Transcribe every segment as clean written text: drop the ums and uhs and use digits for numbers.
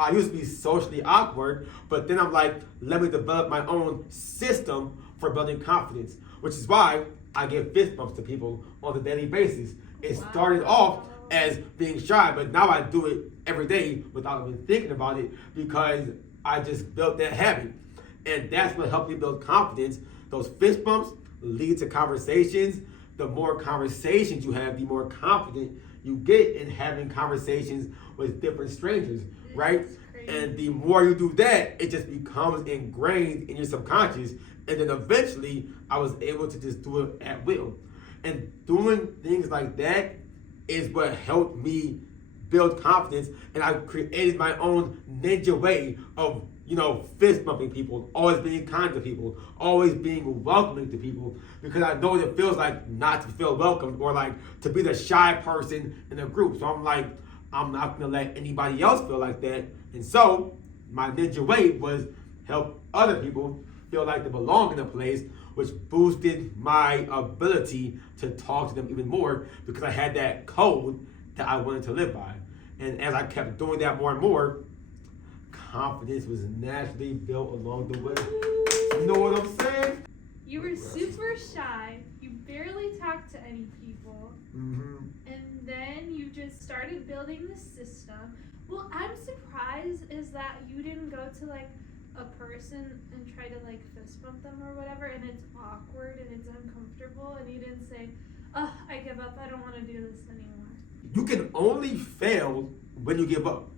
I used to be socially awkward, but then I'm like, let me develop my own system for building confidence, which is why I give fist bumps to people on a daily basis. It started off as being shy, but now I do it every day without even thinking about it because I just built that habit. And that's what helped me build confidence. Those fist bumps lead to conversations. The more conversations you have, the more confident you get in having conversations with different strangers, right? And the more you do that, it just becomes ingrained in your subconscious. And then eventually, I was able to just do it at will. And doing things like that is what helped me build confidence. And I created my own ninja way of, fist bumping people, always being kind to people, always being welcoming to people, because I know what it feels like not to feel welcomed or like to be the shy person in a group. So I'm like, I'm not gonna let anybody else feel like that. And so my ninja way was help other people feel like they belong in a place, which boosted my ability to talk to them even more because I had that code that I wanted to live by. And as I kept doing that more and more, confidence was naturally built along the way. You know what I'm saying? You were super shy. You barely talked to any people. And then you just started building the system. Well, I'm surprised is that you didn't go to like a person and try to like fist bump them or whatever, and it's awkward and it's uncomfortable, and you didn't say, "Oh, I give up. I don't want to do this anymore." You can only fail when you give up.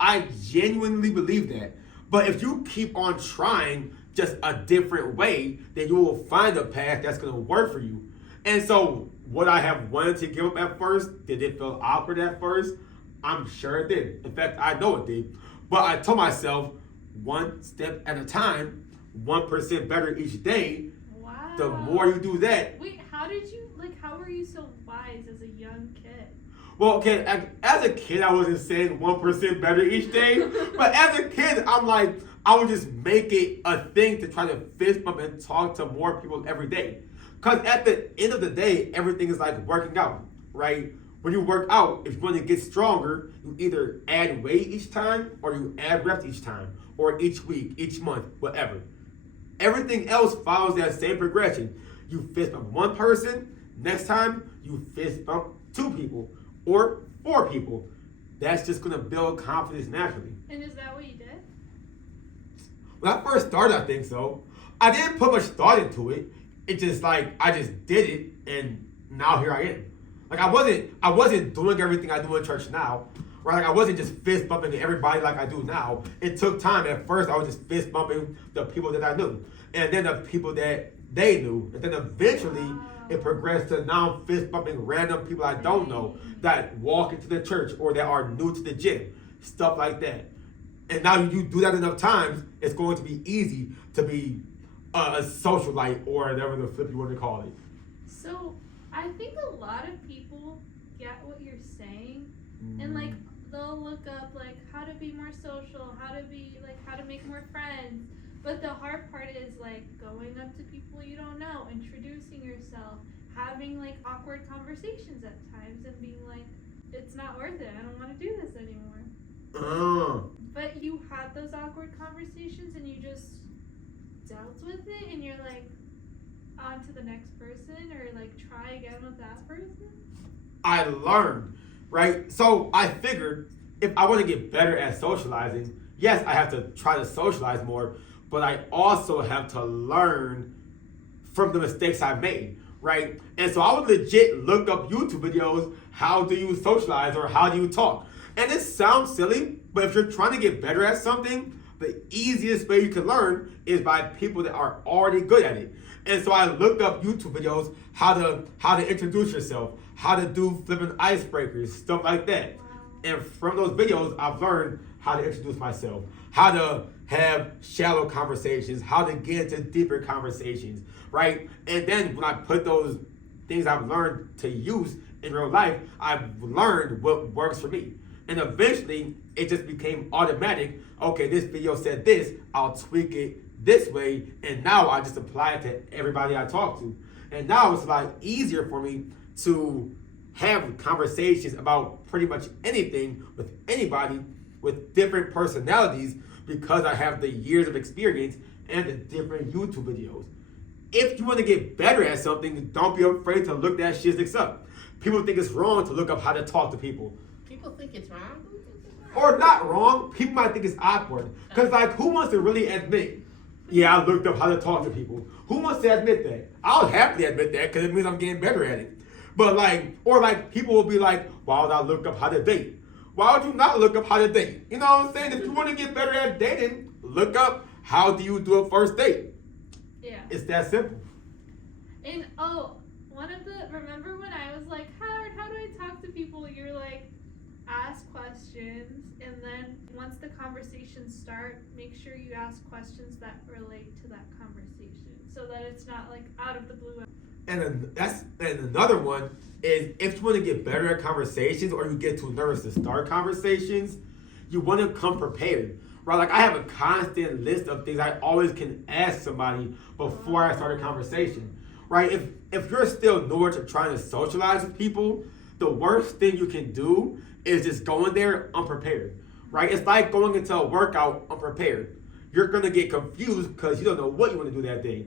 I genuinely believe that. But if you keep on trying just a different way, then you will find a path that's going to work for you. And so, would I have wanted to give up at first? Did it feel awkward at first? I'm sure it did. In fact, I know it did. But I told myself, one step at a time, 1% better each day. Wow. The more you do that. Wait, how were you so wise as a young kid? Well, okay, as a kid, I wasn't saying 1% better each day. But as a kid, I'm like, I would just make it a thing to try to fist bump and talk to more people every day. Because at the end of the day, everything is like working out, right? When you work out, if you want to get stronger, you either add weight each time or you add reps each time or each week, each month, whatever. Everything else follows that same progression. You fist bump one person, next time you fist bump two people or four people. That's just going to build confidence naturally. And is that what you did? When I first started, I think so. I didn't put much thought into it. It just like, I just did it and now here I am. Like I wasn't doing everything I do in church now. Right? Like I wasn't just fist bumping everybody like I do now. It took time. At first I was just fist bumping the people that I knew. And then the people that they knew. And then eventually it progressed to now I'm fist bumping random people I don't know that walk into the church or that are new to the gym. Stuff like that. And now you do that enough times, it's going to be easy to be a socialite or whatever the flip you want to call it. So I think a lot of people get what you're saying, and like they'll look up like how to be more social, how to make more friends. But the hard part is like going up to people you don't know, introducing yourself, having like awkward conversations at times, and being like, it's not worth it. I don't want to do this anymore. But you had those awkward conversations and you just dealt with it, and you're like, on to the next person, or like try again with that person. I learned, right? So I figured if I want to get better at socializing, yes, I have to try to socialize more, but I also have to learn from the mistakes I've made, right? And so I would legit look up YouTube videos, how do you socialize or how do you talk? And it sounds silly, but if you're trying to get better at something, the easiest way you can learn is by people that are already good at it. And so I looked up YouTube videos, how to introduce yourself, how to do flipping icebreakers, stuff like that. And from those videos, I've learned how to introduce myself, how to have shallow conversations, how to get into deeper conversations, right? And then when I put those things I've learned to use in real life, I've learned what works for me. And eventually, it just became automatic. Okay, this video said this, I'll tweak it this way, and now I just apply it to everybody I talk to. And now it's a lot easier for me to have conversations about pretty much anything with anybody with different personalities because I have the years of experience and the different YouTube videos. If you want to get better at something, don't be afraid to look that shiznix up. People think it's wrong to look up how to talk to people. People think it's wrong. Or not wrong, people might think it's awkward. Because, like, who wants to really admit, yeah, I looked up how to talk to people? Who wants to admit that? I'll happily admit that because it means I'm getting better at it. But, like, or like, people will be like, why would I look up how to date? Why would you not look up how to date? You know what I'm saying? If you want to get better at dating, look up how do you do a first date. Yeah. It's that simple. And remember when I was like, Howard, how do I talk to people? You're like, ask questions, and then once the conversations start, make sure you ask questions that relate to that conversation, so that it's not like out of the blue. And another one is if you want to get better at conversations or you get too nervous to start conversations, you want to come prepared. Right? Like I have a constant list of things I always can ask somebody before I start a conversation. Right? If you're still newer to trying to socialize with people, the worst thing you can do is just going there unprepared. Right? It's like going into a workout unprepared. You're gonna get confused because you don't know what you want to do that day.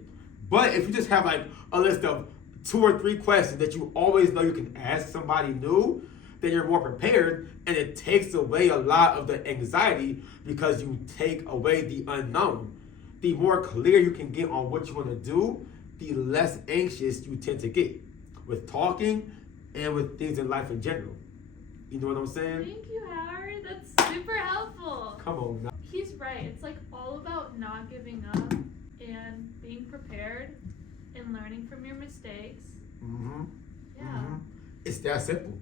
But if you just have like a list of 2 or 3 questions that you always know you can ask somebody new, then you're more prepared, and it takes away a lot of the anxiety because you take away the unknown. The more clear you can get on what you want to do, the less anxious you tend to get with talking and with things in life in general. You know what I'm saying? Thank you, Howard. That's super helpful. Come on now. He's right. It's like all about not giving up and being prepared and learning from your mistakes. Mm-hmm. Yeah. Mm-hmm. It's that simple.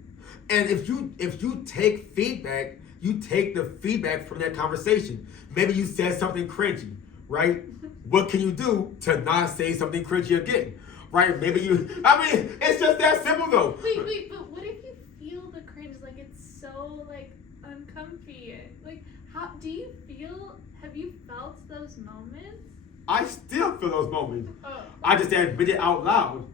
And if you take feedback, you take the feedback from that conversation. Maybe you said something cringy, right? What can you do to not say something cringy again? Right? Maybe it's just that simple though. Wait, but what if you feel the cringe? Like it's so like uncomfy. Like have you felt those moments? I still feel those moments. Oh. I just admit it out loud.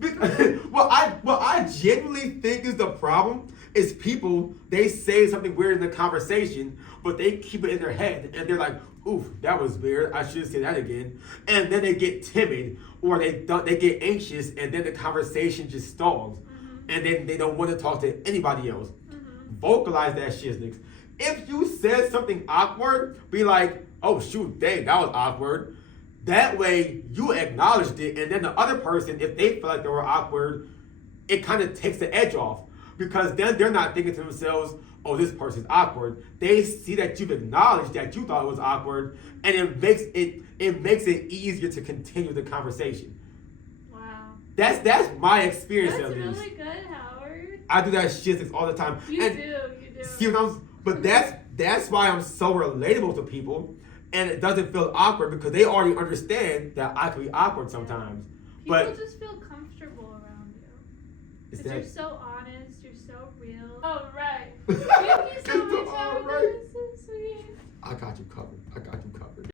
What I genuinely think is the problem is people, they say something weird in the conversation, but they keep it in their head and they're like, oof, that was weird, I shouldn't say that again. And then they get timid or they get anxious and then the conversation just stalls. Mm-hmm. And then they don't want to talk to anybody else. Mm-hmm. Vocalize that shiznix. If you said something awkward, be like, oh shoot, dang, that was awkward. That way, you acknowledged it, and then the other person, if they feel like they were awkward, it kind of takes the edge off. Because then they're not thinking to themselves, oh, this person's awkward. They see that you've acknowledged that you thought it was awkward, and it makes it easier to continue the conversation. Wow. That's my experience That's of this. really good, Howard. I do that shit all the time. You do. See what but that's why I'm so relatable to people. And it doesn't feel awkward because they already understand that I can be awkward sometimes. People just feel comfortable around you. It's Because you're that. so honest, you're so real. Oh, right. Thank you so much, Howard. That was so sweet. I got you covered.